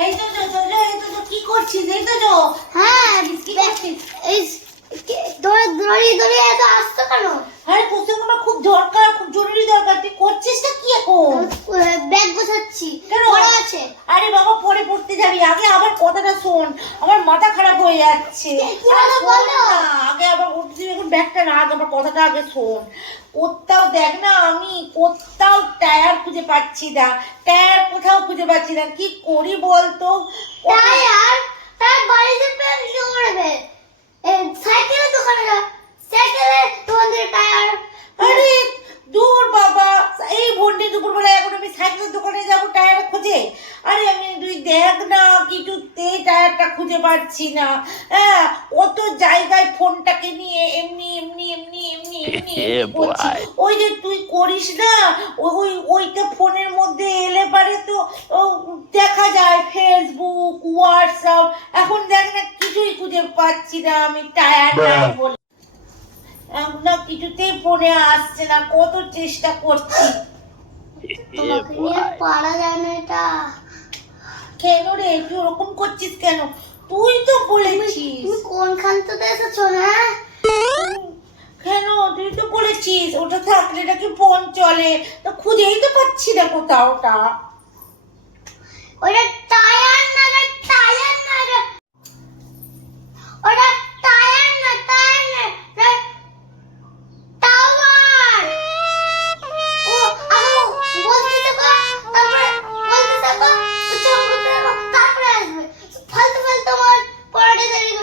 এই তো তো তো এই তো তো কি করছিস? এই তো তো। হ্যাঁ কি করছিস? এই দড়ি দৌড়ে এত আসতো কেন? আরে তোর সঙ্গে আমার খুব দরকার খুব জরুরি দরকার তুই করছিসটা কি এখন ব্যাগ গোছাচ্ছি কেন? পড়া আছে আরে বাবা পরে পড়তে যাবি? আগে আবার কথাটা শোন। আমার মাথা খারাপ হয়ে যাচ্ছে। আগে আবার উঠছি এখন ব্যাগটা রাখ আমার কথাটা আগে শোন। কোথাও দেখ না আমি কোথাও টায়ার খুঁজে পাচ্ছি না। টায়ার কোথাও খুঁজে পাচ্ছি না। কি করি বলতো? টায়ার? তার বাড়িতে করবে। দোকানে যা। দোকানে টায়ার। আরে দূর বাবা। এই ভন্ডি দুপুরবেলা এখন আমি সাইকেলের দোকানে যাব টায়ার খুঁজে। আরে আমি দেখ না কিছুতেই টায়ারটা খুঁজে পাচ্ছি না। হ্যাঁ অত জায়গায় ফোনটাকে নিয়ে এমনি এমনি এমনি এমনি এমনি. ওই যে তুই করিস না ওই ওই ওইটা ফোনের মধ্যে এলে পারে তো দেখা যায় ফেসবুক হোয়াটসঅ্যাপ এখন দেখ না কিছুই খুঁজে পাচ্ছি না আমি টায়ার নাই বলে না কিছুতেই ফোনে আসছে না কত চেষ্টা করছি। তোমাকে নিয়ে পারা যায় না এটা। কেন রে? তুই ওরকম করছিস কেন? তুই তো বলেছিস। তুমি কোনখান থেকে এসেছ না কেন? তুই তো বলেছিস। ওটা থাকলে নাকি ফোন চলে। তো খুঁজেই তো পাচ্ছি না কোথাও ওটা। ওটা টায়ার না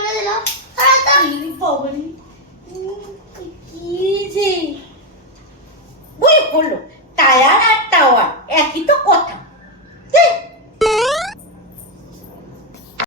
বলে দিল কি যে ওই হলো টায়ার আর টাওয়ার একই তো কথা।